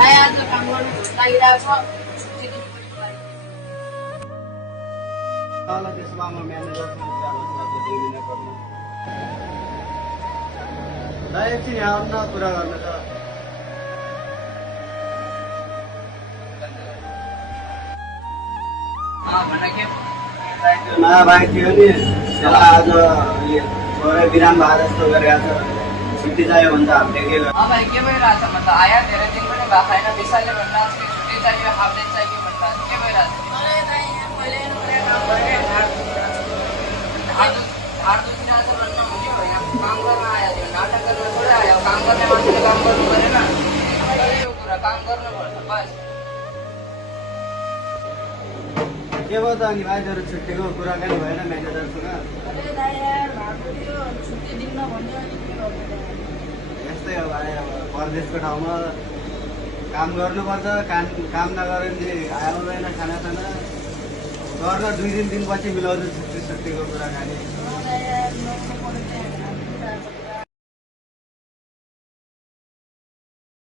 भाइ आज काम गर्नु लागिरहेको छ। ल त्यसमा म म्यानेजरसँग कुरा गर्छु 2 मिनेट गर्नु। ल एकछिन यहाँ आउनु न कुरा गर्नु त। नयाँ बाइक थियो नि त्यसलाई आज थोरै बिराम भएर जस्तो गरेको छ। छुट्टी चाहियो भन्छ हामीले के गर्नु। भाइ के भइरहेछ भन्दा आया धेरै दिन पनि भएको छैन। विशालले भन्दा छुट्टी चाहियो, हाफ डे चाहियो भन्दा के भइरहेछ? हात दुखिरहेछ भन्न हुने हो। यहाँ काम गर्न आयो थियो, नाटक गर्न थोरै आयो। काम गर्ने मान्छेले काम गर्नु परेन। यो कुरा काम गर्नुपर्छ बस। के भयो त अनि भाइहरू छुट्टीको कुराकानी भएन म्यानेजरसँग? छुट्टी दिन भन्यो अनि के गर्नु। यस्तै हो भाइ, अब परदेशको ठाउँमा काम गर्नुपर्छ। काम नगरे पनि आउँदैन खानासाना। गर्न 2 दिनपछि मिलाउँछु छुट्टीको कुराकानी।